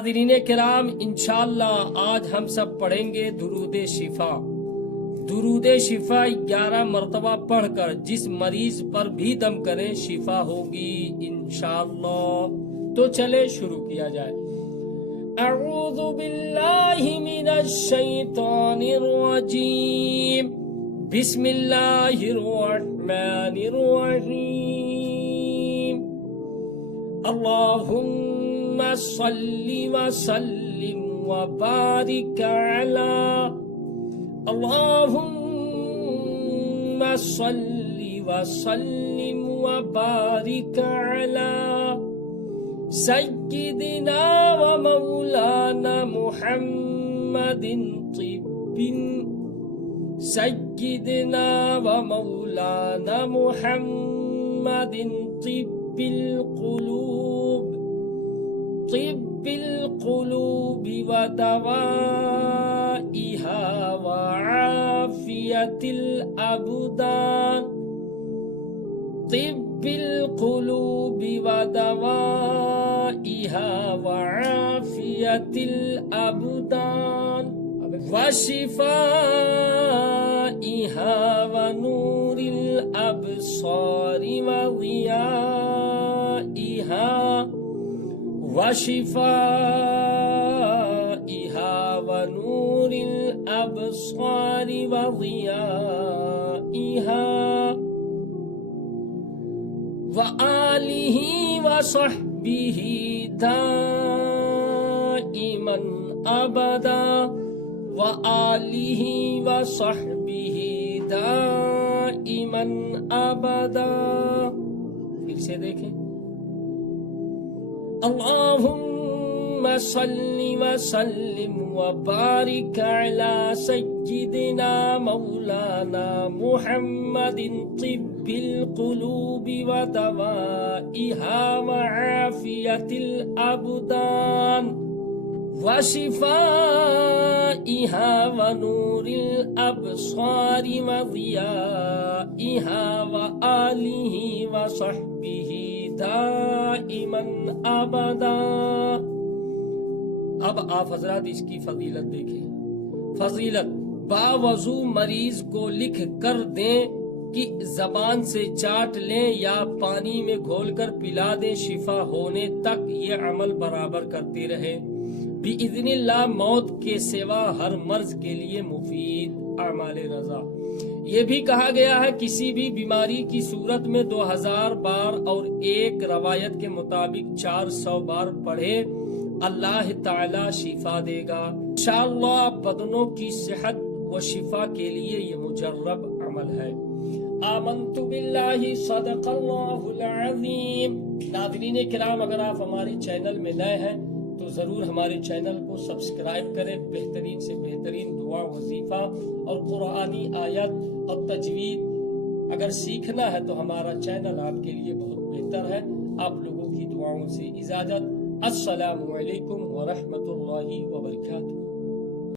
حاضرین کرام، انشاءاللہ آج ہم سب پڑھیں گے درود شفا۔ درود شفا 11 مرتبہ پڑھ کر جس مریض پر بھی دم کریں شفا ہوگی انشاءاللہ۔ تو چلے شروع کیا جائے۔ اعوذ باللہ من الشیطان الرجیم، بسم اللہ الرحمن الرحیم۔ اللہم صلی وسلم وبارک علی، اللہم صلی وسلم وبارک علی سیدنا و مولانا محمد طب، سیدنا و مولانا محمد طب القلوب، طب القلوب ودوائها وعافية الأبدان، طب القلوب ودوائها وعافية الأبدان وشفائها ونور الأبصار وضيائها، وشفائها ونور الأبصار وضيائها وآله وصحبه دائما أبدا، وآله وصحبه دائما أبدا۔ پھر سے دیکھیں، اللہم صلی وسلم وبارک علی سیدنا مولانا محمد طب القلوب ودوائها وعافیة الأبدان وشفائها ونور الأبصار وضيائها وآله وصحبه دائما ابدا۔ اب آپ حضرات اس کی فضیلت دیکھیں۔ فضیلت: باوضو مریض کو لکھ کر دیں کہ زبان سے چاٹ لیں یا پانی میں گھول کر پلا دیں، شفا ہونے تک یہ عمل برابر کرتے رہیں، بِإِذْنِ اللہ موت کے سوا ہر مرض کے لیے مفید اعمال رضا۔ یہ بھی کہا گیا ہے کسی بھی بیماری کی صورت میں 2000 بار اور ایک روایت کے مطابق 400 بار پڑھے اللہ تعالی شفا دے گا انشاءاللہ۔ بدنوں کی صحت و شفا کے لیے یہ مجرب عمل ہے۔ آمنت باللہ، صدق اللہ العظیم۔ ناظرین کرام، اگر آپ ہمارے چینل میں نئے ہیں تو ضرور ہمارے چینل کو سبسکرائب کریں۔ بہترین سے بہترین دعا، وظیفہ اور قرآنی آیت اور تجوید اگر سیکھنا ہے تو ہمارا چینل آپ کے لیے بہت بہتر ہے۔ آپ لوگوں کی دعاؤں سے اجازت۔ السلام علیکم ورحمۃ اللہ وبرکاتہ۔